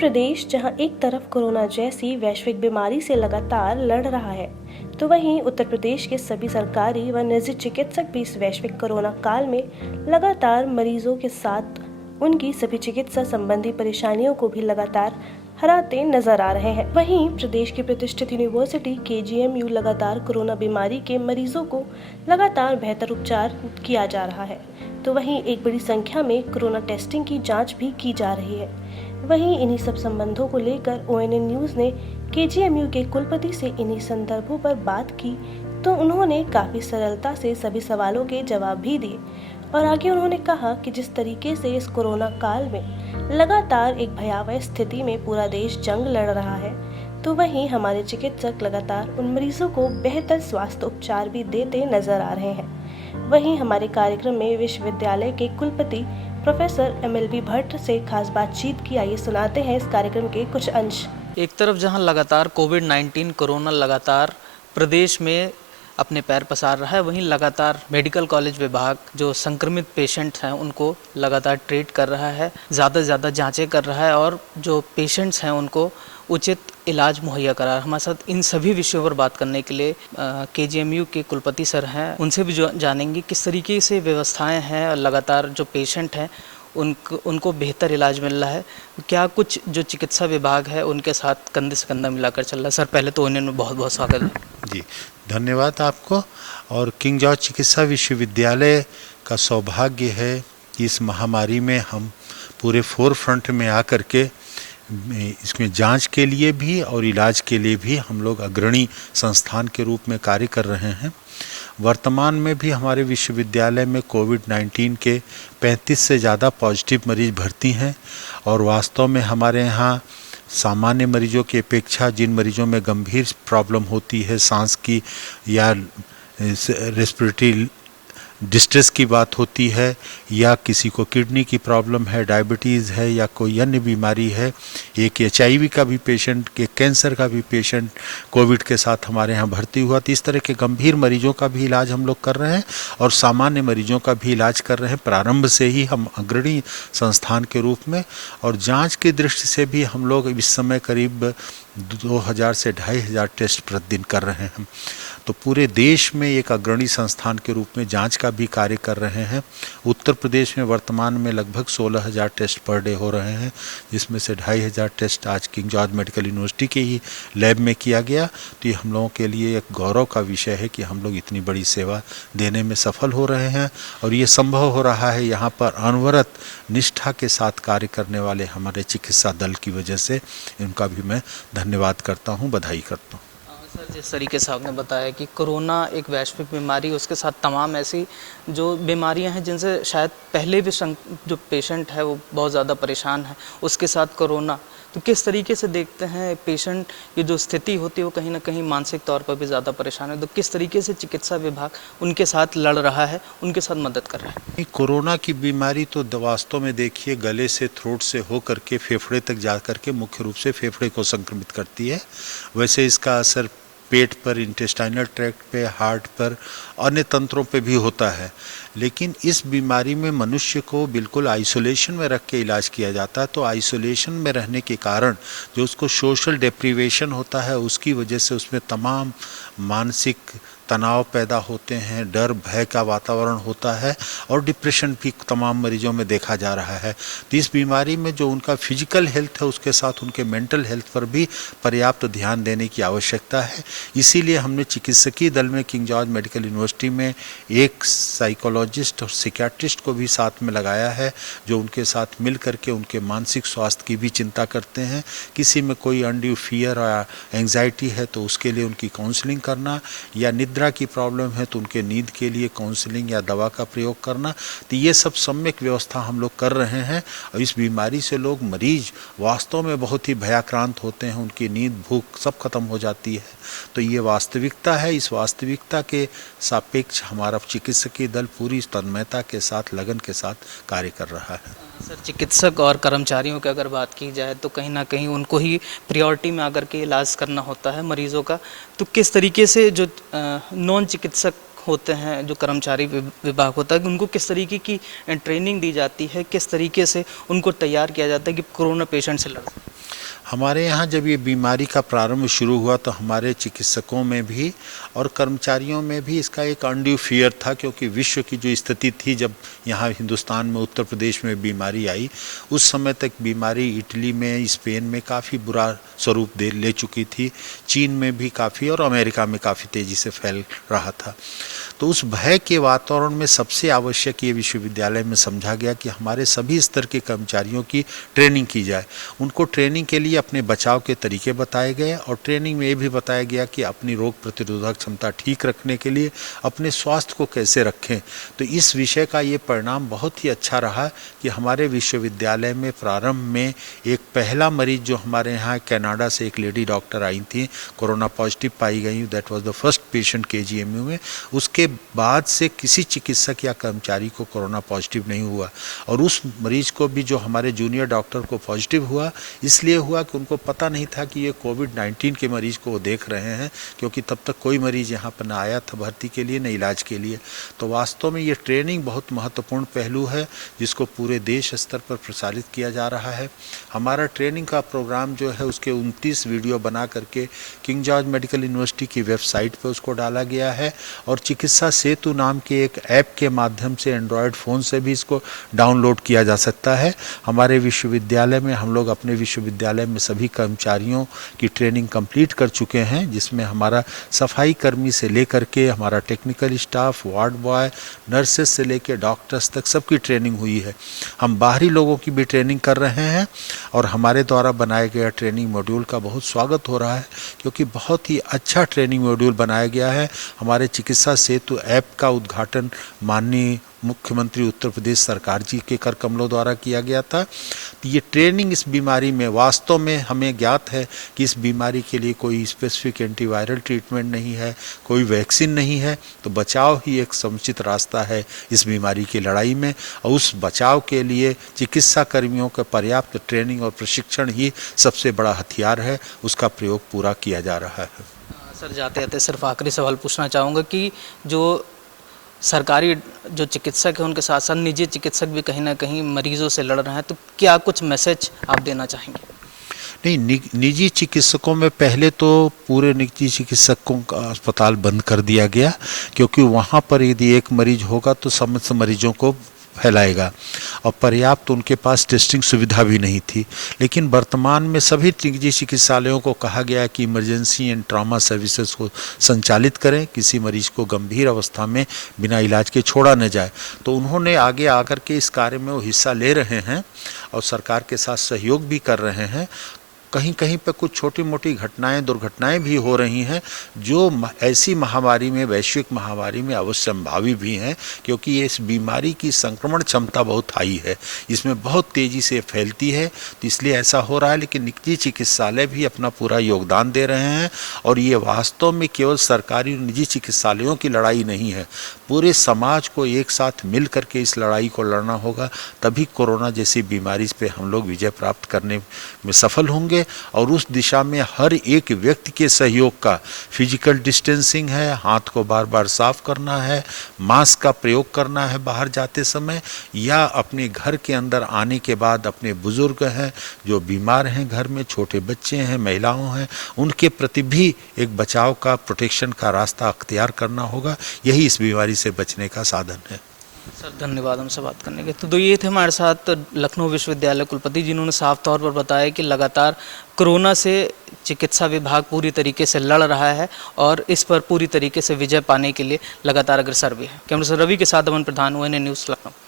प्रदेश जहां एक तरफ कोरोना जैसी वैश्विक बीमारी से लगातार लड़ रहा है, तो वहीं उत्तर प्रदेश के सभी सरकारी व निजी चिकित्सक भी इस वैश्विक कोरोना काल में लगातार मरीजों के साथ उनकी सभी चिकित्सा संबंधी परेशानियों को भी लगातार हराते नजर आ रहे हैं। वहीं प्रदेश की प्रतिष्ठित यूनिवर्सिटी KGMU लगातार कोरोना बीमारी के मरीजों को लगातार बेहतर उपचार किया जा रहा है, तो वहीं एक बड़ी संख्या में कोरोना टेस्टिंग की जांच भी की जा रही है। वहीं इन्हीं सब संबंधों को लेकर ONN न्यूज ने KGMU के कुलपति से इन्हीं संदर्भों पर बात की, तो उन्होंने काफी सरलता से सभी सवालों के जवाब भी दिए और आगे उन्होंने कहा कि जिस तरीके से इस कोरोना काल में लगातार एक भयावह स्थिति में पूरा देश जंग लड़ रहा है, तो वहीं हमारे चिकित्सक लगातार उन मरीजों को बेहतर स्वास्थ्य उपचार भी देते नजर आ रहे हैं। वहीं हमारे कार्यक्रम में विश्वविद्यालय के कुलपति प्रोफेसर MLB भट्ट से खास बातचीत की। आइए सुनाते हैं इस कार्यक्रम के कुछ अंश। एक तरफ जहां लगातार कोविड-19 कोरोना लगातार प्रदेश में अपने पैर पसार रहा है, वहीं लगातार मेडिकल कॉलेज विभाग जो संक्रमित पेशेंट हैं उनको लगातार ट्रीट कर रहा है, ज़्यादा से ज़्यादा जांचें कर रहा है और जो पेशेंट्स हैं उनको उचित इलाज मुहैया करा। हमारे साथ इन सभी विषयों पर बात करने के लिए KGMU के कुलपति सर हैं, उनसे भी जानेंगे किस तरीके से व्यवस्थाएं हैं और लगातार जो पेशेंट हैं उनको बेहतर इलाज मिल रहा है, क्या कुछ जो चिकित्सा विभाग है उनके साथ कंधे से कंधा मिलाकर चल रहा है। सर पहले तो उन्हें बहुत बहुत स्वागत है। जी धन्यवाद आपको। और किंग जॉर्ज चिकित्सा विश्वविद्यालय का सौभाग्य है कि इस महामारी में हम पूरे फोर फ्रंट में आकर के इसमें जांच के लिए भी और इलाज के लिए भी हम लोग अग्रणी संस्थान के रूप में कार्य कर रहे हैं। वर्तमान में भी हमारे विश्वविद्यालय में कोविड-19 के 35 से ज़्यादा पॉजिटिव मरीज भर्ती हैं और वास्तव में हमारे यहाँ सामान्य मरीजों की अपेक्षा जिन मरीजों में गंभीर प्रॉब्लम होती है, सांस की या रेस्पिरेटरी डिस्ट्रेस की बात होती है, या किसी को किडनी की प्रॉब्लम है, डायबिटीज़ है या कोई अन्य बीमारी है, एक HIV का भी पेशेंट, एक कैंसर का भी पेशेंट कोविड के साथ हमारे यहाँ भर्ती हुआ। तो इस तरह के गंभीर मरीजों का भी इलाज हम लोग कर रहे हैं और सामान्य मरीजों का भी इलाज कर रहे हैं। प्रारंभ से ही हम अग्रणी संस्थान के रूप में, और जाँच की दृष्टि से भी हम लोग इस समय करीब 2000 से 2500 टेस्ट प्रतिदिन कर रहे हैं। तो पूरे देश में एक अग्रणी संस्थान के रूप में जांच का भी कार्य कर रहे हैं। उत्तर प्रदेश में वर्तमान में लगभग 16000 टेस्ट पर डे हो रहे हैं, जिसमें से 2500 टेस्ट आज किंग जॉर्ज मेडिकल यूनिवर्सिटी के ही लैब में किया गया। तो ये हम लोगों के लिए एक गौरव का विषय है कि हम लोग इतनी बड़ी सेवा देने में सफल हो रहे हैं, और ये संभव हो रहा है यहाँ पर अनवरत निष्ठा के साथ कार्य करने वाले हमारे चिकित्सा दल की वजह से। इनका भी मैं धन्यवाद करता हूँ, बधाई करता हूँ। सर जिस तरीके से आपने बताया कि कोरोना एक वैश्विक बीमारी, उसके साथ तमाम ऐसी जो बीमारियां हैं जिनसे शायद पहले भी जो पेशेंट है वो बहुत ज़्यादा परेशान है, उसके साथ कोरोना, तो किस तरीके से देखते हैं पेशेंट की जो स्थिति होती है वो कहीं ना कहीं मानसिक तौर पर भी ज़्यादा परेशान है, तो किस तरीके से चिकित्सा विभाग उनके साथ लड़ रहा है, उनके साथ मदद कर रहा है। कोरोना की बीमारी तो वास्तव में देखिए गले से, थ्रोट से हो करके फेफड़े तक जा करके मुख्य रूप से फेफड़े को संक्रमित करती है। वैसे इसका असर पेट पर, इंटेस्टाइनल ट्रैक्ट पे, हार्ट पर, अन्य तंत्रों पे भी होता है। लेकिन इस बीमारी में मनुष्य को बिल्कुल आइसोलेशन में रख के इलाज किया जाता है। तो आइसोलेशन में रहने के कारण जो उसको सोशल डिप्रीवेशन होता है, उसकी वजह से उसमें तमाम मानसिक तनाव पैदा होते हैं, डर भय का वातावरण होता है और डिप्रेशन भी तमाम मरीजों में देखा जा रहा है। तो इस बीमारी में जो उनका फिजिकल हेल्थ है उसके साथ उनके मेंटल हेल्थ पर भी पर्याप्त ध्यान देने की आवश्यकता है। इसीलिए हमने चिकित्सकीय दल में किंग जॉर्ज मेडिकल यूनिवर्सिटी में एक साइकोलॉजिस्ट और सिकियाट्रिस्ट को भी साथ में लगाया है, जो उनके साथ मिल करके उनके मानसिक स्वास्थ्य की भी चिंता करते हैं। किसी में कोई अनड्यू फियर और एंग्जाइटी है तो उसके लिए उनकी काउंसलिंग करना, या निद्रा की प्रॉब्लम है तो उनके नींद के लिए काउंसलिंग या दवा का प्रयोग करना। तो ये सब सम्यक व्यवस्था हम लोग कर रहे हैं। और इस बीमारी से लोग मरीज वास्तव में बहुत ही भयाक्रांत होते हैं, उनकी नींद, भूख सब खत्म हो जाती है। तो ये वास्तविकता है। इस वास्तविकता के सापेक्ष हमारा चिकित्सकीय दल पूरी तन्मयता के साथ, लगन के साथ कार्य कर रहा है। सर चिकित्सक और कर्मचारियों की अगर बात की जाए तो कहीं ना कहीं उनको ही प्रायोरिटी में आकर के इलाज करना होता है मरीजों का, तो किस तरीके से जो नॉन चिकित्सक होते हैं, जो कर्मचारी विभाग होता है, उनको किस तरीके की ट्रेनिंग दी जाती है, किस तरीके से उनको तैयार किया जाता है कि कोरोना पेशेंट से लड़ सकें? हमारे यहाँ जब ये बीमारी का प्रारंभ शुरू हुआ तो हमारे चिकित्सकों में भी और कर्मचारियों में भी इसका एक अनड्यू फियर था, क्योंकि विश्व की जो स्थिति थी जब यहाँ हिंदुस्तान में उत्तर प्रदेश में बीमारी आई, उस समय तक बीमारी इटली में, स्पेन में काफ़ी बुरा स्वरूप ले चुकी थी, चीन में भी काफ़ी और अमेरिका में काफ़ी तेज़ी से फैल रहा था। तो उस भय के वातावरण में सबसे आवश्यक ये विश्वविद्यालय में समझा गया कि हमारे सभी स्तर के कर्मचारियों की ट्रेनिंग की जाए। उनको ट्रेनिंग के लिए अपने बचाव के तरीके बताए गए और ट्रेनिंग में ये भी बताया गया कि अपनी रोग प्रतिरोधक क्षमता ठीक रखने के लिए अपने स्वास्थ्य को कैसे रखें। तो इस विषय का ये परिणाम बहुत ही अच्छा रहा कि हमारे विश्वविद्यालय में प्रारंभ में एक पहला मरीज जो हमारे यहाँ कनाडा से एक लेडी डॉक्टर आई थी, कोरोना पॉजिटिव पाई गई, that was the first patient KGMU में। उसके बाद से किसी चिकित्सक या कर्मचारी को कोरोना पॉजिटिव नहीं हुआ और उस मरीज को भी जो हमारे जूनियर डॉक्टर को पॉजिटिव हुआ, इसलिए हुआ कि उनको पता नहीं था कि ये कोविड-19 के मरीज को वो देख रहे हैं, क्योंकि तब तक कोई मरीज यहाँ पर ना आया था भर्ती के लिए, न इलाज के लिए। तो वास्तव में ये ट्रेनिंग बहुत महत्वपूर्ण पहलू है जिसको पूरे देश स्तर पर प्रसारित किया जा रहा है। हमारा ट्रेनिंग का प्रोग्राम जो है उसके 29 वीडियो बना करके किंग जॉर्ज मेडिकल यूनिवर्सिटी की वेबसाइट पर उसको डाला गया है और चिकित्सा सेतु नाम के एक ऐप के माध्यम से एंड्रॉयड फ़ोन से भी इसको डाउनलोड किया जा सकता है। हमारे विश्वविद्यालय में हम लोग अपने विश्वविद्यालय में सभी कर्मचारियों की ट्रेनिंग कंप्लीट कर चुके हैं, जिसमें हमारा सफाई कर्मी से लेकर के हमारा technical staff, ward boy, nurses से लेकर डॉक्टर्स तक सबकी ट्रेनिंग हुई है। हम बाहरी लोगों की भी ट्रेनिंग कर रहे हैं और हमारे द्वारा बनाए गए ट्रेनिंग मॉड्यूल का बहुत स्वागत हो रहा है, क्योंकि बहुत ही अच्छा ट्रेनिंग मॉड्यूल बनाया गया है। हमारे चिकित्सा सेतु ऐप का उद्घाटन माननीय मुख्यमंत्री उत्तर प्रदेश सरकार जी के कर कमलों द्वारा किया गया था। तो ये ट्रेनिंग इस बीमारी में, वास्तव में हमें ज्ञात है कि इस बीमारी के लिए कोई स्पेसिफिक एंटीवायरल ट्रीटमेंट नहीं है, कोई वैक्सीन नहीं है, तो बचाव ही एक समुचित रास्ता है इस बीमारी की लड़ाई में। और उस बचाव के लिए चिकित्सा कर्मियों का पर्याप्त ट्रेनिंग और प्रशिक्षण ही सबसे बड़ा हथियार है, उसका प्रयोग पूरा किया जा रहा है। सर, जाते जाते सिर्फ आखिरी सवाल पूछना चाहूँगा कि जो सरकारी जो चिकित्सक है उनके साथ साथ निजी चिकित्सक भी कहीं ना कहीं मरीजों से लड़ रहे हैं, तो क्या कुछ मैसेज आप देना चाहेंगे? नहीं, निजी चिकित्सकों में पहले तो पूरे निजी चिकित्सकों का अस्पताल बंद कर दिया गया, क्योंकि वहाँ पर यदि एक मरीज होगा तो समस्त मरीजों को फैलाएगा और पर्याप्त उनके पास टेस्टिंग सुविधा भी नहीं थी। लेकिन वर्तमान में सभी निजी चिकित्सालयों को कहा गया है कि इमरजेंसी एंड ट्रॉमा सर्विसेज को संचालित करें, किसी मरीज को गंभीर अवस्था में बिना इलाज के छोड़ा न जाए। तो उन्होंने आगे आकर के इस कार्य में वो हिस्सा ले रहे हैं और सरकार के साथ सहयोग भी कर रहे हैं। कहीं कहीं पे कुछ छोटी मोटी घटनाएं, दुर्घटनाएं भी हो रही हैं जो ऐसी महामारी में, वैश्विक महामारी में अवश्यंभावी भी हैं, क्योंकि ये इस बीमारी की संक्रमण क्षमता बहुत हाई है, इसमें बहुत तेज़ी से फैलती है, तो इसलिए ऐसा हो रहा है। लेकिन निजी चिकित्सालय भी अपना पूरा योगदान दे रहे हैं और ये वास्तव में केवल सरकारी और निजी चिकित्सालयों की लड़ाई नहीं है, पूरे समाज को एक साथ मिल करके इस लड़ाई को लड़ना होगा, तभी कोरोना जैसी बीमारी पे हम लोग विजय प्राप्त करने में सफल होंगे। और उस दिशा में हर एक व्यक्ति के सहयोग का, फिजिकल डिस्टेंसिंग है, हाथ को बार बार साफ करना है, मास्क का प्रयोग करना है बाहर जाते समय, या अपने घर के अंदर आने के बाद अपने बुजुर्ग हैं जो बीमार हैं, घर में छोटे बच्चे हैं, महिलाओं हैं, उनके प्रति भी एक बचाव का, प्रोटेक्शन का रास्ता अख्तियार करना होगा। यही इस बीमारी से बचने का साधन है। सर, धन्यवाद हमसे बात करने के। तो ये थे हमारे साथ लखनऊ विश्वविद्यालय कुलपति, जिन्होंने साफ तौर पर बताया कि लगातार कोरोना से चिकित्सा विभाग पूरी तरीके से लड़ रहा है और इस पर पूरी तरीके से विजय पाने के लिए लगातार अग्रसर भी है। कैमरा रवि के साथ अमन प्रधान, ONN न्यूज़, लखनऊ।